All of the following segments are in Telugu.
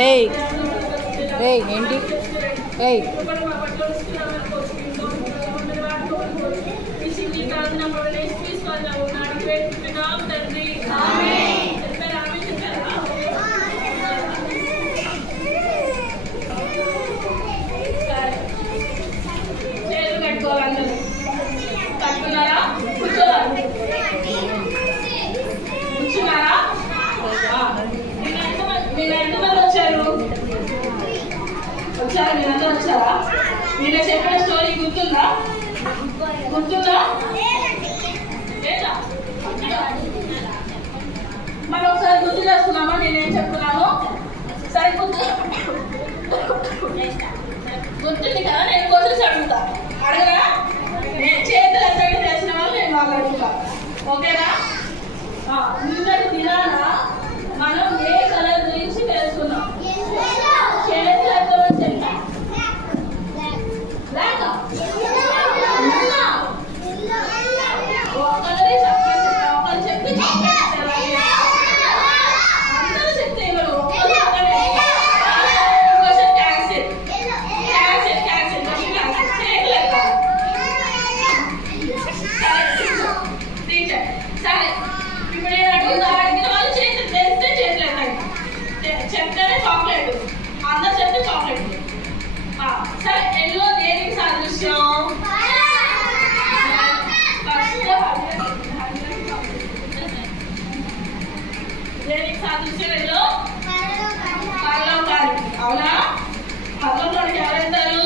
ఏయ్ ఏయ్ ఏంటి ఏయ్ కట్టుకున్నారా కూర్చోరా కూర్చున్నారా మీరు ఎంతమంది వచ్చారు మీరంతా వచ్చారా మీరు చెప్పిన స్టోరీ గుర్తుందా లేదా మనం ఒకసారి గుర్తు చేసుకున్నామా నేనేం చెప్తున్నాను సరే గుర్తుంది కదా నేను క్వశ్చన్స్ అడుగుతా అడగరా నేను చేతులు ఎక్కడ చేసిన వాళ్ళు నేను వాళ్ళు అడుగుతా ఓకేనా నిన్నటి దినాన మనం ఏ కలర్ గురించి తెలుసుకున్నాం చేతులు ఎత్తమని చెప్పా లేక ఒకరి చెప్పి అందరూ చెప్తే ఇవ్వరు సరే ఇప్పుడు నేను అడుగుతా అడిగిన వాళ్ళు చేతులు తెలిస్తే చేతులు ఎత్తండి చెప్తేనే చాక్లెట్ అందరు చెప్తే చాక్లెట్ సరే ఎల్లో దేనికి సాదృశ్యం దేనికి సాదృశ్యం ఎల్లో పరలోకానికి అవునా పరలోకానికి ఎవరు వెళ్తారు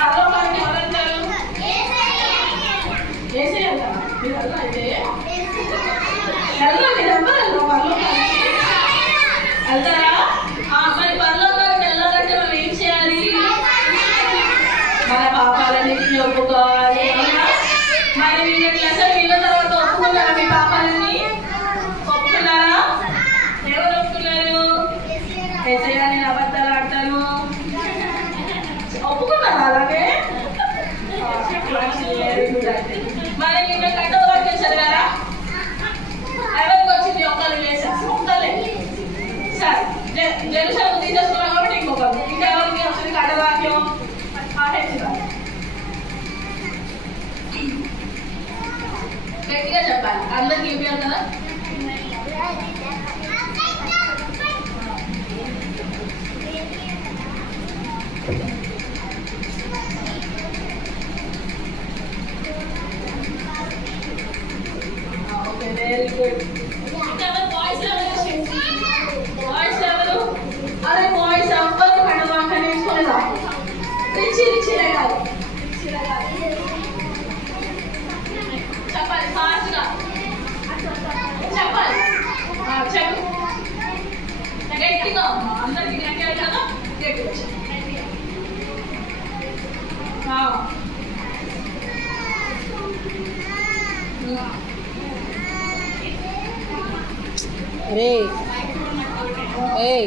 పరలోకానికి ఎవరు వెళ్తారు ఏసే వెళ్తారా మీరు వెళ్ళరా అయితే వెళ్ళరా మీరెవ్వరు వెళ్ళరు పరలోకానికి వెళ్తారా మరి పరలోకానికి వెళ్ళాలంటే మనం ఏం చేయాలి మన పాపాలన్నింటినీ ఒప్పుకోవాలి మరి మీరు క్లాసులు విన్న తర్వాత ఒప్పుకున్నారా మీ పాపాలన్నీ ఒప్పుకున్నారా ఎవరు ఒప్పుకున్నారు ఏసయ్యా నేను అబద్ధాలు ఆడతాను ఒప్పుకున్నారా అలాగే మరి నిన్న కట్టవాక్యం చదివారా ఎవరికి వచ్చింది ఒక్కరు లేసారు ఒక్కలే సరే జెరూసలేము తీసేసుకున్నాం కాబట్టి ఇంకొకరు ఇంకా ఎవరికి వచ్చింది కట్టవాక్యం గట్టిగా చెప్పాలి అందరికి ఇవ్వాలి కదా ఓకే వెరీ గుడ్ బాయ్స్ ఎవరు అదే బాయ్స్ అవ్వరు కట్టవాక నేర్చుకోలేదా రిచి కాదు చెప్పాలి ఫాస్ట్గా చెప్పాలి చెప్పు గట్టిగా అందరికి గట్టిగా కదా గట్టిగా అరే ఏయ్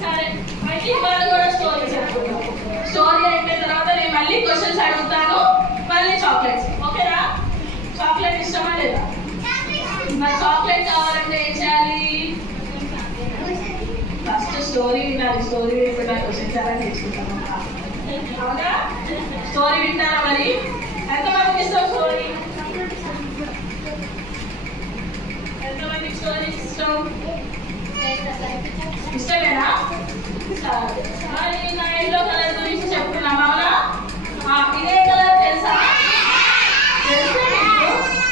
సరే అయితే ఇవాళ కూడా స్టోరీ చెప్పుకుందాం స్టోరీ అయిపోయిన తర్వాత నేను మళ్ళీ క్వశ్చన్స్ అడుగుతాను మళ్ళీ చాక్లెట్స్ ఓకేనా చాక్లెట్ ఇష్టమా లేదా మరి చాక్లెట్ కావాలంటే ఏం చేయాలి ఫస్ట్ స్టోరీ వినాలి స్టోరీ వింటున్నా క్వశ్చన్స్ ఎలా నేర్చుకుంటాను అవునా స్టోరీ వింటారా మరి ఎంతమందికి ఇష్టం స్టోరీ ఎంతమందికి స్టోరీ ఇష్టం ఇష్టమేనా మరి నా ఎల్లో కలర్ గురించి చెప్తున్నాం అవునా ఇదే కలర్ తెలుసా తెలుసా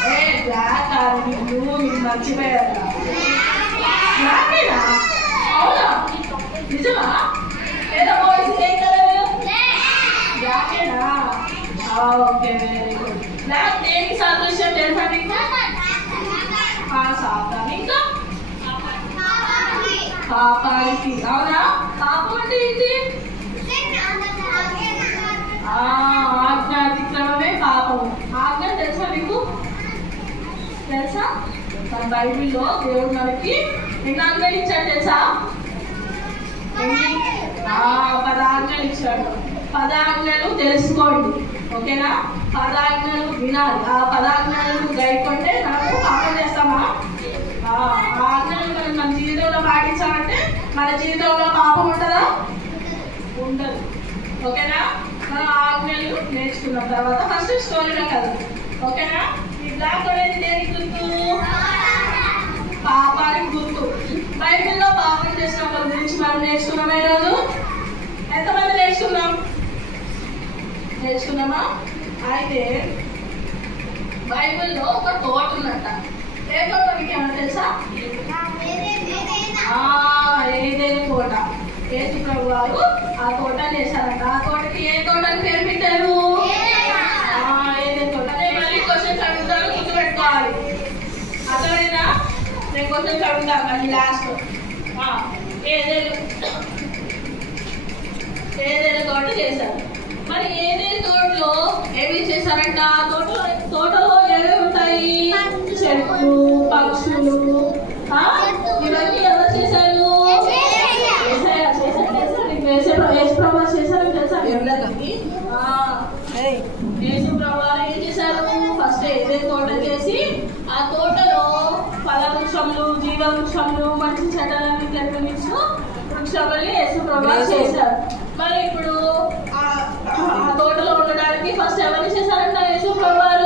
మీకు బ్లాక్ బ్లూ మీకు మర్చిపోయారా బ్లాకేనా అవునా నిజమా లేదా బాయ్స్ ఏ కలర్ బ్లాకేనా ఓకే వెరీ గుడ్ బ్లాక్ దేనికి సాదృశ్యం తెలుసా మీకు సాదా పాపానికి. అవునా? పాపం అంటే ఏంటి? ఆజ్ఞాతిక్రమమే పాపము. ఆజ్ఞ తెలుసా మీకు? తెలుసా? మన బైబిల్లో దేవుడు మనకి ఎన్ని ఆజ్ఞలు ఇచ్చాడు తెలుసా? 10 ఆజ్ఞలు ఇచ్చాడు. 10 ఆజ్ఞలు తెలుసుకోండి. ఓకేనా? 10 ఆజ్ఞలు వినాలి. ఆ 10 ఆజ్ఞలను గైకొంటే మనము పాపం చేస్తామా? ఆజ్ఞలు మనం మన జీవితంలో పాటించాలంటే మన జీవితంలో పాపం ఉంటుందా? ఉండదు. ఓకేనా? మనం ఆజ్ఞలు నేర్చుకున్న తర్వాత ఫస్ట్ స్టోరీలో కదా. ఓకేనా? ఈ బ్లాక్ అనేది దేనికి గుర్తు? పాపానికి గుర్తు. బైబిల్లో పాపం చేసిన వాళ్ళ గురించి మనం నేర్చుకున్నాం. ఈ రోజు ఎంతమంది నేర్చుకున్నామా? అయితే బైబిల్లో ఒక తోట ఉందంట. ఏ తోట మీకు ఏమన్నా తెలుసా? ఏదైనా తోట. యేసు ప్రభు వారు ఆ తోట చేశారంట. ఆ తోటకి ఏ తోట అని పేరు పెట్టారు? ఏదైనా తోట. నేను మళ్ళీ క్వశ్చన్స్ అడుగుతాను, గుర్తుపెట్టుకోవాలి. అర్థమైనా? నేను క్వశ్చన్స్ అడుగుతాను మళ్ళీ లాస్ట్. ఏదైనా తోట చేశారు. మరి ఏదైనా తోటలో ఏమి చేశారంట? తోటలో ఏమేమి ఉంటాయి? చెట్లు, పక్షులు, ఇవన్నీ ఎవరు చేశారు? చేశారు తెలుసా? యేసు ప్రభువారు ఏం చేశారు? ఫస్ట్ ఏదైనా తోట చేసి ఆ తోటలో ఫల వృక్షములు, జీవ వృక్షములు, మంచి చెడ్డలని కనిపించు వృక్షములని యేసు ప్రభువారు చేశారు. మరి ఇప్పుడు ఆ తోటలో ఉండడానికి ఫస్ట్ ఎవరు చేశారంట? యేసు ప్రభువారు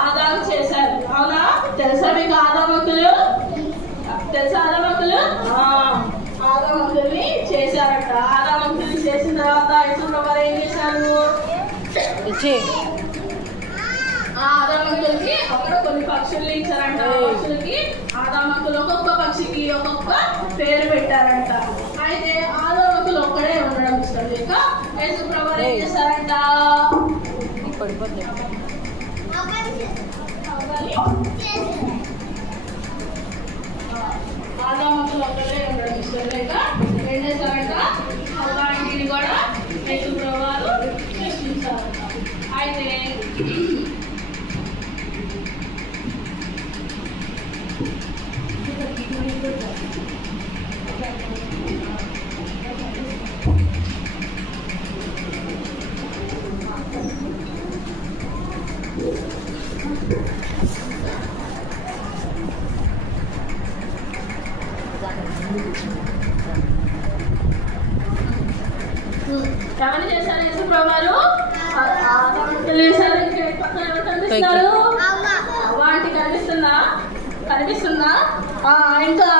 ఆదాము చేశారు. అవునా? తెలుసా మీకు ఆదామకులు? తెలుసా ఆదామకులు? ఆదామకుల్ని చేశారంట. ఆదామకుల్ని చేసిన తర్వాత యేసు ప్రభువారు ఏం చేశారు? ఆదామకులకి అక్కడ కొన్ని పక్షుల్ని ఇచ్చారంట. పక్షులకి ఆదామకులు ఒక్కొక్క పక్షికి ఒక్కొక్క పేరు పెట్టారంట. అయితే ఆదామకులు ఒక్కడే ఉండడం ఇష్టం లేక యేసు ప్రభువారు ఏం చేశారంట? ఆదామకులు ఒక్కడే ఉండడం ఇష్టం లేక ఏం చేశారంట? హవ్వాని కూడా యేసు ప్రభువారు సృష్టించారంట. అయితే ఎవరు చేశారు? యేసు ప్రభువారు చేశారు. పక్కన ఎవరు కనిపిస్తున్నారు? అవ్వాంటి కనిపిస్తుందా? ఇంకా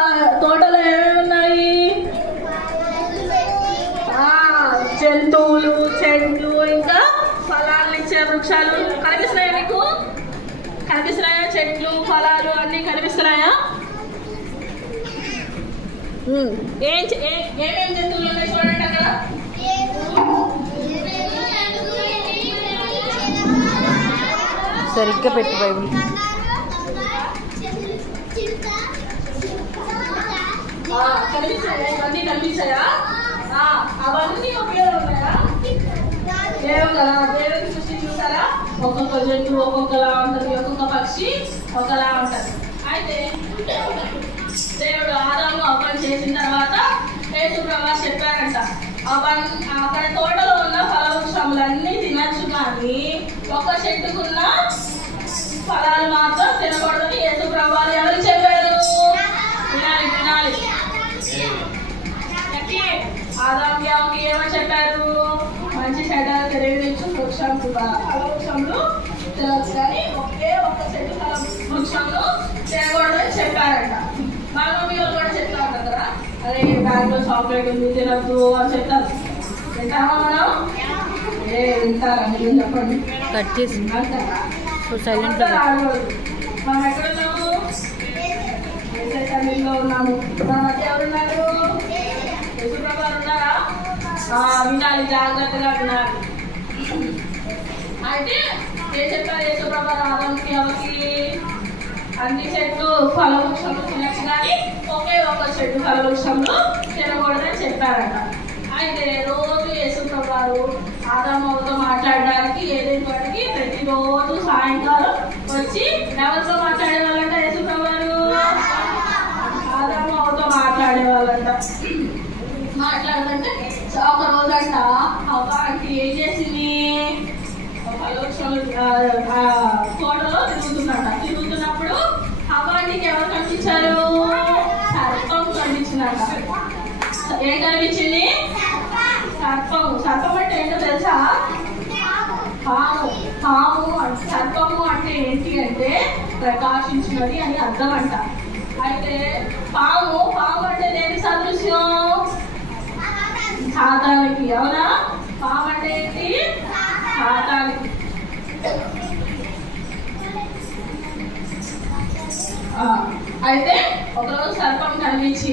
తోటలో ఏమేమి ఉన్నాయి? జంతువులు, చెట్లు, ఇంకా ఫలాలు ఇచ్చే వృక్షాలు కనిపిస్తున్నాయా మీకు? కనిపిస్తున్నాయా? చెట్లు, ఫలాలు అన్ని కనిపిస్తున్నాయా? ఏమేమి జంతువులు ఉన్నాయి చూడండి అక్కడ. సరిగ్గా పెట్టు బైబిల్. కనిపిస్తాయా? ఇవన్నీ కనిపిస్తాయా? అవన్నీ ఒకేలా ఉన్నాయా? లేవు కదా. దేవుడికి సృష్టి చూసారా? ఒక్కొక్క జంతువు ఒక్కొక్కలా ఉంటుంది, ఒక్కొక్క పక్షి ఒకలా ఉంటుంది. అయితే దేవుడు ఆదాము అవ్వను చేసిన తర్వాత యేసు ప్రభువారు చెప్పారంట, అక్కడ తోటలో ఉన్న ఫల వృక్షములన్నీ తినచ్చు, కానీ ఒక చెట్టుకున్న ఫలాలు మాత్రం తినకూడదని యేసు ప్రభువారు ఎవరికి చెప్పారు? వినాలి. ఆదాముకి ఏమని చెప్పారు? మంచి చెడ్డలు తెలియచ్చు వృక్షములు, ఫల వృక్షములు తినచ్చు, కానీ ఒకే ఒక్క చెట్టు ఫల వృక్షములు తినకూడదని చెప్పారంట. మన మమ్మీ వాళ్ళు కూడా చెప్తా ఉంటారు కదా, అదే బ్యాగ్లో చాక్లెట్ ఉంది తినద్దు అని చెప్తారు. వింటామా మనం? వింటారా? మీరు చెప్పండి. కట్ చేసి సైలెంట్ మనం ఎక్కడున్నాము? తమిళలో ఉన్నాము. మన మధ్య ఎవరున్నారు? యేసు ప్రభువారు ఉన్నారా? వినాలి, జాగ్రత్తగా వినాలి. అయితే ఏం చెప్పారు యేసు ప్రభువారు ఆదాముకి? ఎవరికి? అన్ని చెట్లు ఫలవృక్షంలో తినచ్చు కానీ ఒకే ఒక చెట్టు ఫలవృక్షంలో తినకూడదని చెప్పారట. అయితే రోజు యేసుప్రభు వారు ఆదాముతో మాట్లాడడానికి ఏదైనా వాడికి ప్రతిరోజు సాయంకాలం వచ్చి ఎవరితో మాట్లాడేవాళ్ళంట? యేసుప్రభు వారు ఆదాముతో మాట్లాడేవాళ్ళంట. మాట్లాడుతుంటే ఒక రోజంట అవ్వాకి ఏం చేసింది, కోటలో తిరుగుతున్నప్పుడు అవ్వానికి ఎవరు కనిపించారు? సర్పం కనిపించిందంట. ఏం కనిపించింది? సర్పం. సర్పం అంటే ఏంటో తెలుసా? పాము. సర్పము అంటే ఏంటి అంటే ప్రకాశించినది అని అర్థం అంట. అయితే పాము అంటే దేనికి సదృశ్యం? సాతానికి. అవునా? పాము అంటే ఏంటి? సాతానికి. అయితే ఒకరోజు సర్పం కనిపించి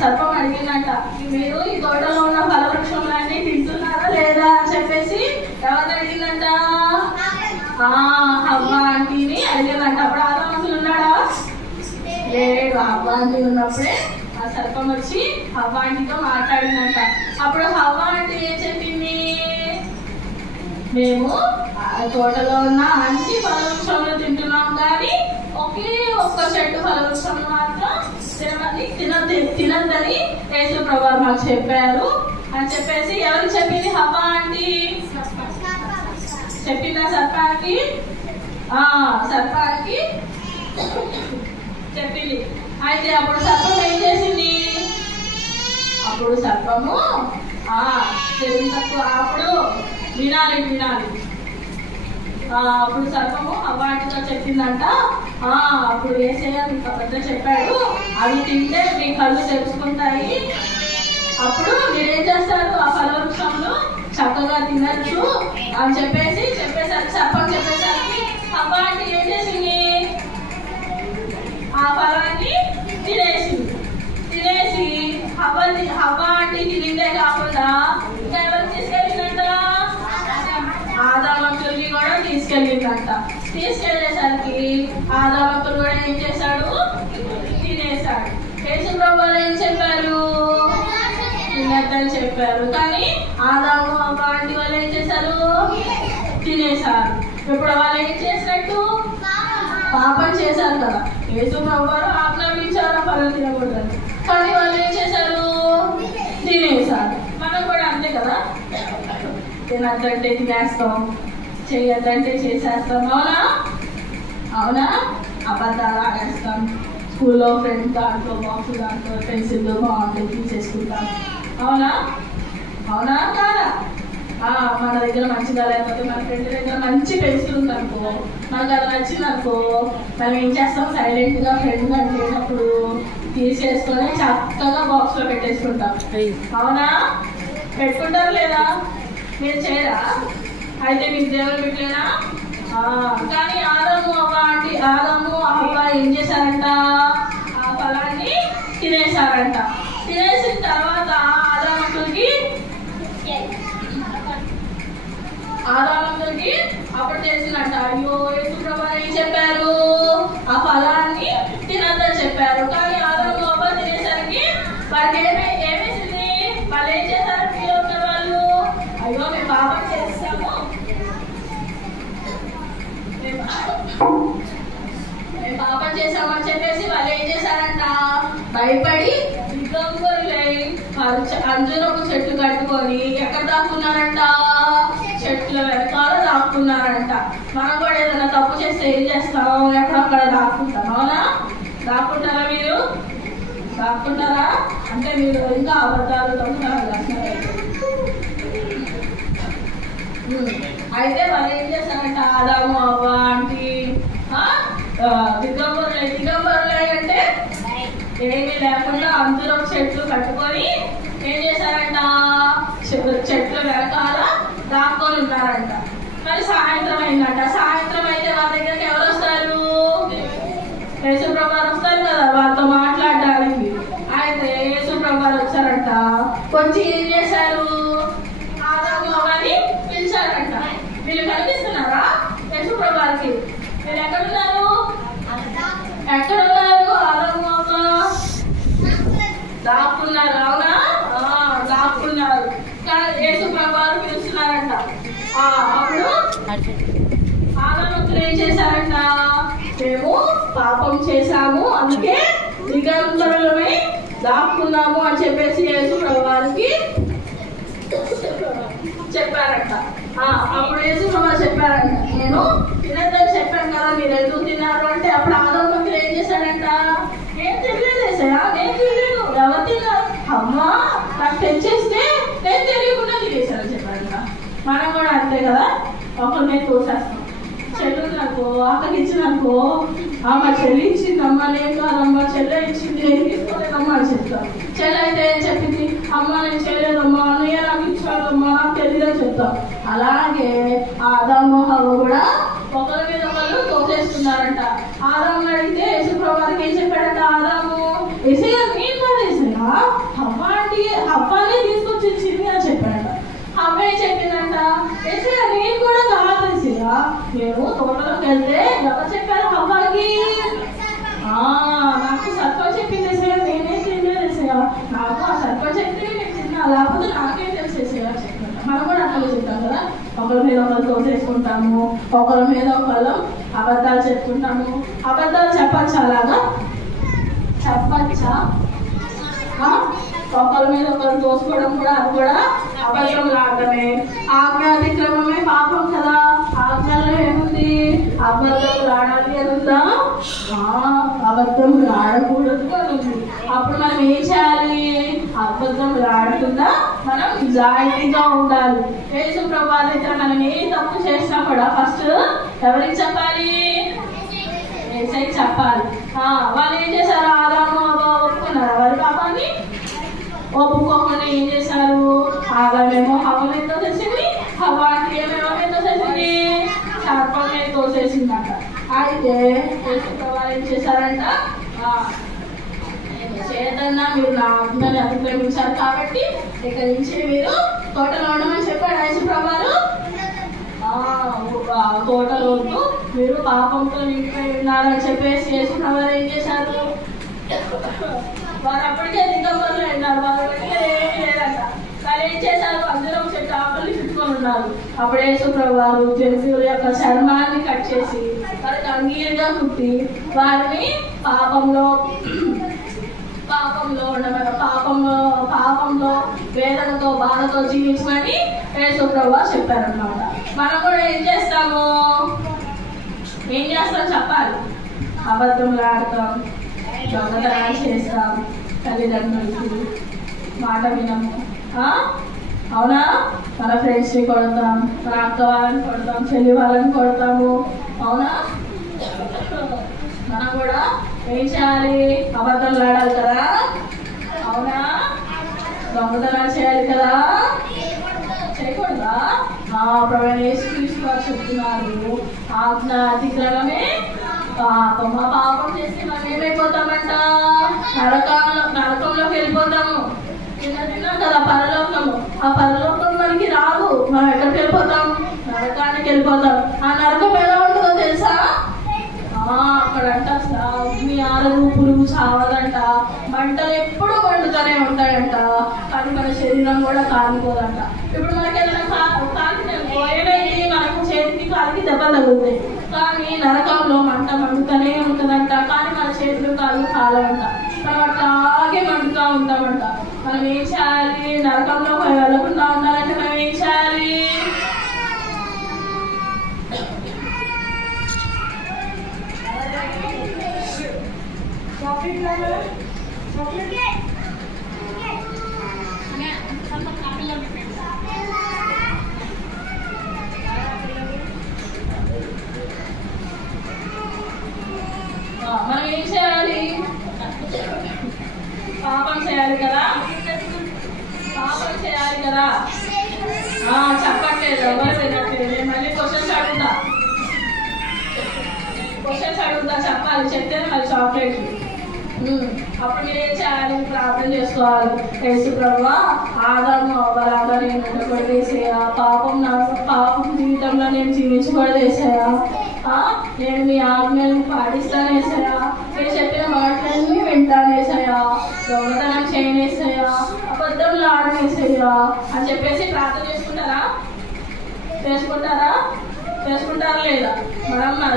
సర్పం అడిగిందంట, మీరు ఈ తోటలో ఉన్న ఫలవృక్షంలన్నీ తింటున్నారా లేదా అని చెప్పేసి ఎవరిని అడిగిందంట? హవ్వ ఆంటీని అడిగిందంట. అప్పుడు ఆదాం అంకుల్ ఉన్నాడా? లేడు. హవ్వ ఆంటీ ఉన్నప్పుడే ఆ సర్పం వచ్చి హవ్వ ఆంటీతో మాట్లాడిందంట. అప్పుడు హవ్వ ఆంటీ ఏం చెప్పింది? మేము తోటలో ఉన్న అన్ని ఫలవృక్షంలో తింటున్నాం కానీ ఒకే ఒక్క చెట్టు ఫలవృక్షం మాత్రం తినద్దని యేసుప్రభు వారు మాకు చెప్పారు అని చెప్పేసి ఎవరికి చెప్పింది? హవ్వ ఆంటీ చెప్పిందా సర్పానికి? సర్పానికి చెప్పింది. అయితే అప్పుడు సర్పం ఏం చేసింది? అప్పుడు సర్పము అప్పుడు వినాలి. అప్పుడు సర్పము అవ్వాటితో చెప్పిందంట, అప్పుడు యేసయ్య మీకు అబద్ధం చెప్పాడు, అవి తింటే మీ కళ్ళు తెలుసుకుంటాయి, అప్పుడు మీరేం చేస్తారు? ఆ ఫలవృక్షంలో చక్కగా తినచ్చు అని చెప్పేసరికి సర్పం చెప్పేసరికి అవ్వాటి ఏం చేసింది? ఆ ఫలాన్ని తినేసి హవ్వ ఆంటీ తినిందే కాకుండా ఇంకా ఎవరు తీసుకెళ్ళిందంట? ఆదాం అంకుల్ని కూడా తీసుకెళ్ళిందంట. తీసుకెళ్లేసరికి ఆదాం అంకుల్ కూడా ఏం చేశాడు? తినేశాడు. యేసుప్రభు వారు ఏం చెప్పారు? తినద్దని చెప్పారు. కానీ ఆదాము హవ్వ ఆంటీ వాళ్ళు ఏం చేశారు? తినేశారు. ఇప్పుడు వాళ్ళు ఏం చేసినట్టు? పాపం చేశారు కదా. యేసుప్రభు వారు ఆజ్ఞాపించారు ఫలం తినకూడదు, కానీ వాళ్ళు ఏం చేశారు? తినేశారు. మనం కూడా అంతే కదా, తినద్దంటే తినేస్తాం, చేయొద్దంటే చేసేస్తాం. అవునా? అబద్ధాలు ఆడేస్తాం. స్కూల్లో ఫ్రెండ్స్ దాంట్లో బాక్స్ దాంట్లో పెన్సిల్ బాగుంటుంది తీసేసుకుంటాం. అవునా కాదా? మన దగ్గర మంచిగా లేకపోతే మన ఫ్రెండ్ దగ్గర మంచి పెన్సిల్ ఉందనుకో, మనకు అది నచ్చింది అనుకో, మనం ఏం చేస్తాం? సైలెంట్గా ఫ్రెండ్ కనిపించినప్పుడు తీసేసుకొని చక్కగా బాక్స్లో పెట్టేసుకుంటాం. అవునా? పెట్టుకుంటారు లేదా? మీరు చేయరా? అయితే మీకు దేవుడు పెట్టలేదా? కానీ ఆదాము హవ్వ ఏం చేశారంట? ఆ ఫలాన్ని తినేశారంట. తినేసిన తర్వాత ఆదాముకి అప్పుడు తెలిసిందంట, అయ్యో యేసుప్రభు వారు ఏం చెప్పారు? ఆ ఫలాన్ని తినద్దని చెప్పారు. కానీ ఆదాము హవ్వ తినేసరికి వారికి ఏమేసింది? వాళ్ళు ఏం చేశారు? ఫీల్ అవుతారు వాళ్ళు, అయ్యో మేము పాపం చేస్తాము, మేము పాపం చేసామని చెప్పేసి వాళ్ళు ఏం చేశారంట? భయపడి అంజూరపు చెట్టు కట్టుకొని ఎక్కడ దాక్కున్నారంట? చెట్ల వెనకాల దాక్కున్నారంట. మనం కూడా ఏదైనా తప్పు చేస్తే ఏం చేస్తాం? ఎక్కడక్కడ దాక్కుంటాం. అవునా? దాక్కుంటారా? మీరు దాక్కుంటారా? అంటే మీరు ఇంకా అబద్ధాలు తప్పుతారు. అయితే వాళ్ళు ఏం చేస్తారంట? ఆదాము హవ్వ ఆంటీ దిగంబరులై అంటే ఏమీ లేకుండా అందరూ చెట్లు కట్టుకొని ఏం చేశారంట? చెట్లు వెనకాల దాక్కొని ఉంటారంట. మరి సాయంత్రం అయిందంట. సాయంత్రం అయితే వాళ్ళ దగ్గరికి ఎవరు వస్తారు? యేసుప్రభు వారు వస్తారు కదా వాళ్ళతో మాట్లాడడానికి. అయితే యేసుప్రభు వారు వచ్చారంట. వచ్చి ఏం చేశారు? ఆదాము హవ్వని పిలిచారంట. వీళ్ళు కనిపిస్తున్నారా యేసుప్రభు వారికి? మీరు ఎక్కడున్నారు? యేసు ప్రభువారు పిలుస్తున్నారంట. అప్పుడు ఆదాము ఏం చేశారంట? మేము పాపం చేశాము, అందుకే దిగంతరులమై దాక్కున్నాము అని చెప్పేసి యేసు ప్రభువారికి చెప్పారంట. అప్పుడు యేసు ప్రభువారు చెప్పారంట, నేను తినద్దని చెప్పాను కదా, మీరు ఎందుకు తిన్నారు అంటే అప్పుడు ఆదాము ఏం చేశాడంట? నేను తెలియదేసా, నేను తెలియదు, ఎవరు తిన్నారు? అమ్మా నాకు తెచ్చేస్తే నేను తెలియకుండా తినేసాను చెప్పారంట. మనం కూడా అంతే కదా, ఒకరిని తోసేస్తాం. చెల్లి అనుకో, అక్కకి ఇచ్చిననుకో, మా చెల్లి ఇచ్చిందమ్మా, నేను కాదమ్మా, చెల్లె ఇచ్చింది, నేను తీసుకోలేదమ్మా అని చెప్తాను. చెల్లి అయితే ఏం చెప్పింది? అమ్మ నేను చేయలేదమ్మా, అన్నయ్య నాకు ఇచ్చాడమ్మా, నాకు తెలియదని చెప్తాం. అలాగే ఆదాము హవ్వ కూడా ఒకరి మీద ఒకరు తోసేస్తున్నారంట. ఆదాము అడిగితే యేసు ప్రభువారికి ఏం చెప్పాడంట? ఆదాము ఏసయ్య నేను కాదు ఏసయ్య, హవ్వనే తీసుకొచ్చి ఇచ్చింది అని చెప్పాడంట. అమ్మాయి చెప్పిందంట, ఏసయ్య నేను కూడా కాదు ఏసయ్య, నేను తోటలోకి వెళ్తే ఎవరు చెప్పారు హవ్వకి? నాకు సర్పం చెప్పింది ఏసయ్య, నేనే తెలియదు ఏసయ్య, నాకు ఆ సర్పం చెప్తే నేను తిన్నా, లేకపోతే నాకేం తెలుసు ఏసయ్య చెప్పాను. మనం కూడా అట్లా చెప్తాం కదా, ఒకరి మీద ఒకరు తోసేసుకుంటాము, ఒకరి మీద ఒకరు అబద్ధాలు చెప్పుకుంటాము. అబద్ధాలు చెప్పచ్చా? అలాగా చెప్పచ్చా? ఒకరి మీద ఒకరు తోసుకోవడం కూడా, అది కూడా అబద్ధం లాడటమే. ఆజ్ఞ అతిక్రమమే పాపం కదా. ఆజ్ఞలో ఏముంది? అబద్ధం లాడాలి అని ఉందా? అబద్ధం లాడకూడదు అని ఉంది. అప్పుడు మనం ఏం చేయాలి? అబద్ధం లాడకుండా మనం నిజాయితీగా ఉండాలి. యేసు ప్రభువారి దగ్గర మనం ఏ తప్పు చేసినా కూడా ఫస్ట్ ఎవరికి చెప్పాలి? యేసయ్యకి చెప్పాలి. వాళ్ళు ఏం చేశారు? ఆదాము హవ్వ ఒప్పుకున్నారు వారి పాపాన్ని. ఒప్పుకోకుండా ఏం చేశారు? ఆదామేమో హవ్వని తోసేసింది, హవ్వ ఏమేమో తోసేసింది, సర్పమే తోసేసిందంట. అయితే యేసు ప్రభువారు ఏం చేశారంట? చేయదన్నా మీరు నా ఆజ్ఞని అతిక్రమించారు కాబట్టి ఇక్కడి నుంచి మీరు తోటలో ఉండమని చెప్పాడు యేసు ప్రభువారు. తోటలో ఉంటూ మీరు పాపంతో నిండిపోయి ఉన్నారని చెప్పేసి యేసు ప్రభువారు ఏం చేశారు? వారు అప్పటికే దిగంబరులు ఉన్నారు, వాళ్ళ దగ్గర ఏమీ లేదంట. వాళ్ళు ఏం చేశారు? అందరూ చెట్టు ఆకులు చుట్టుకొని ఉన్నారు. అప్పుడు యేసు ప్రభువారు జంతువుల యొక్క చర్మాన్ని కట్ చేసి వారికి అంగీలుగా కుట్టి వారిని పాపంలో వేదనతో బాధతో జీవించమని యేసు ప్రభువారు చెప్పారన్నమాట. మనం కూడా ఏం చేస్తాం చెప్పాలి? అబద్ధంలో ఆడతాం, దొంగతనాలు చేస్తాం, తల్లిదండ్రులకి మాట వినము. అవునా? మన ఫ్రెండ్స్ని కొడతాం, మన అక్క వాళ్ళని కొడతాం, చెల్లి వాళ్ళని కొడతాము. అవునా? మనం కూడా ఏం చేయాలి? అబద్ధంలో ఆడాలి కదా. అవునా? దొంగతనాలు చేయాలి కదా. చేయకూడదా? ప్రభువైన యేసుక్రీస్తు వారు చెప్తున్నారు, ఆజ్ఞ అతిక్రమమే పాపం. పాపం చేస్తే మనం ఏమైపోతామంట? నరకంలోకి వెళ్ళిపోతాము. తిన్నాం కదా పరలోకము. ఆ పరలోకం మనకి రాదు. మనం ఎక్కడికి వెళ్ళిపోతాం? నరకానికి వెళ్ళిపోతాం. ఆ నరకం ఎలా ఉంటుందో తెలుసా? అక్కడంట అగ్ని ఆరదు, పురుగు చావదంట, మంటలు ఎప్పుడు మండుతూనే ఉంటాయంట, కానీ మన శరీరం కూడా కాలిపోదంట. ఇప్పుడు మనకి ఏదైనా ఏమైంది? మనకు చేతికి కాలికి దెబ్బ తగులుతాయి, కానీ నరకంలో మంట మండుతూనే ఉంటుందంట, కానీ మన చేతులు కాళ్ళు కాలంట. మనం అట్లాగే మండుతూ ఉంటామంట. మనం ఏం చేయాలి? నరకంలో వెళ్ళకుండా ఉండాలంటే మనం ఏం చేయాలి? మనం ఏం చేయాలి? పాపం చేయాలి కదా. పాపం చేయాలి కదా. చెప్పట్లేదు, ఎవరు వినట్లేదు. నేను మళ్ళీ క్వశ్చన్స్ అడుగుతా, చెప్పాలి. చెప్తేనే మళ్ళీ చాక్లెట్. అప్పుడు మీరు ఏం చేయాలి? ప్రార్థన చేసుకోవాలి. యేసు ప్రభువా, ఆదాము అవ్వలాగా నేను ఉండకూడదేసయ్యా, పాపం జీవితంలో నేను జీవించకూడదేసయ్యా, నేను మీ ఆజ్ఞలను పాటిస్తానేసయ్యా, మీరు చెప్పిన మాటలన్నీ వింటానేసయ్యా, దొంగతనం చేయనేసయ్యా, అబద్ధంలో యేసయ్యా అని చెప్పేసి ప్రార్థన చేసుకుంటారా చేసుకుంటారా లేదా? మనం మన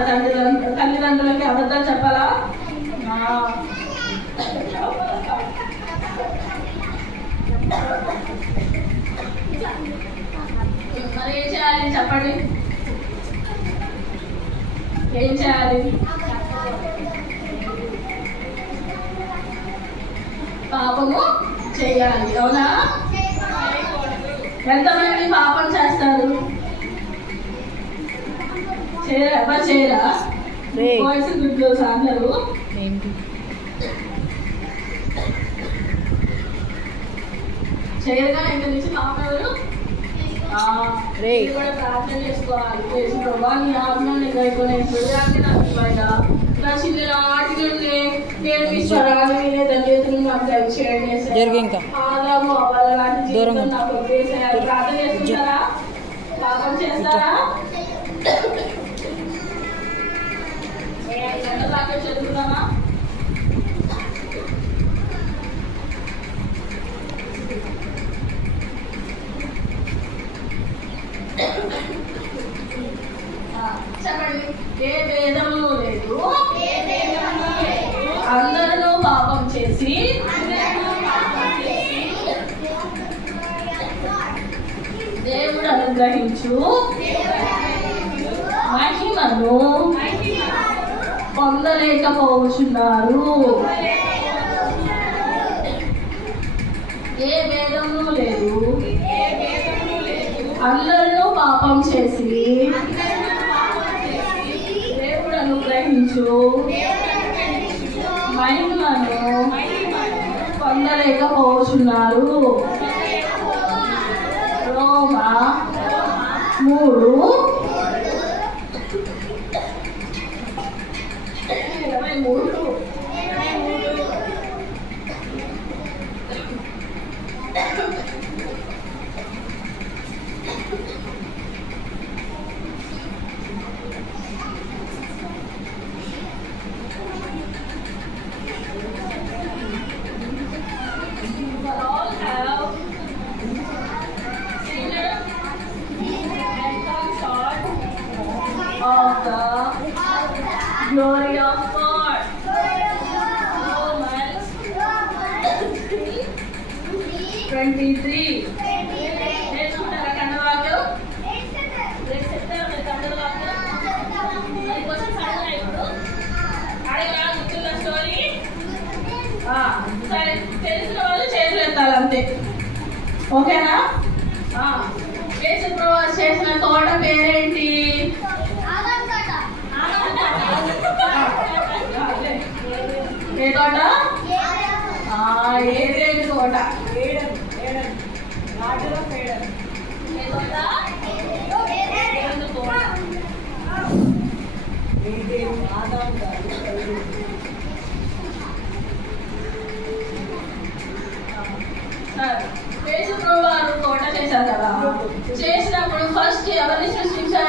తల్లిదండ్రులకి అబద్ధాలు చెప్పాలా? మరి ఏం చేయాలి చెప్పండి? ఏం చేయాలి? పాపము చేయాలి, అవునా? ఎంతమంది పాపం చేస్తారు? ఎవరు చేయరా? బాయ్స్ గర్ల్స్ అందరూ చేయగా ఇంత నుంచి పాపం ఎవరు? కూడా ప్రార్థన చేసుకోవాలి. ప్రభా నీ ఆత్మని గైకొని హృదయాన్ని నాకు ఇవ్వగా, నా చిన్ననాటి నుండి నేను మీ స్వరాన్ని వినే ధన్యతను నాకు దయచేయండి. ఆదాము అవ్వల లాంటి జీవితం నాకు వదిలేసేయాలి. ప్రార్థన చేస్తున్నారా? పాపం చేస్తారా? ఎంతదాకా చదువుతున్నామా? చెప్పండి. ఏ భేదము లేదు, అందరూ పాపం చేసి దేవుడు అనుగ్రహించు మహిమను పొందలేకపోతున్నారు. ఏ భేదము లేదు, అందరూ పాపం చేసి దేవుడు అనుగ్రహించు మహిమను పొందలేకపోతున్నారు. రోమా 3:23. Of the glory of God. Romans 23. నేర్చుకుంటారా కండవాక్యం? స్టోరీ సరే, తెలిసిన వాళ్ళు చేతులు ఎత్తాలి అంతే, ఓకేనా? యేసుప్రభు చేసిన తోట పేరేంటి? ఏ తోట? ఏదేని తోట. యేసుప్రభు వారు తోట చేశారు కదా, చేసినప్పుడు ఫస్ట్ ఎవరిని సృష్టించారు?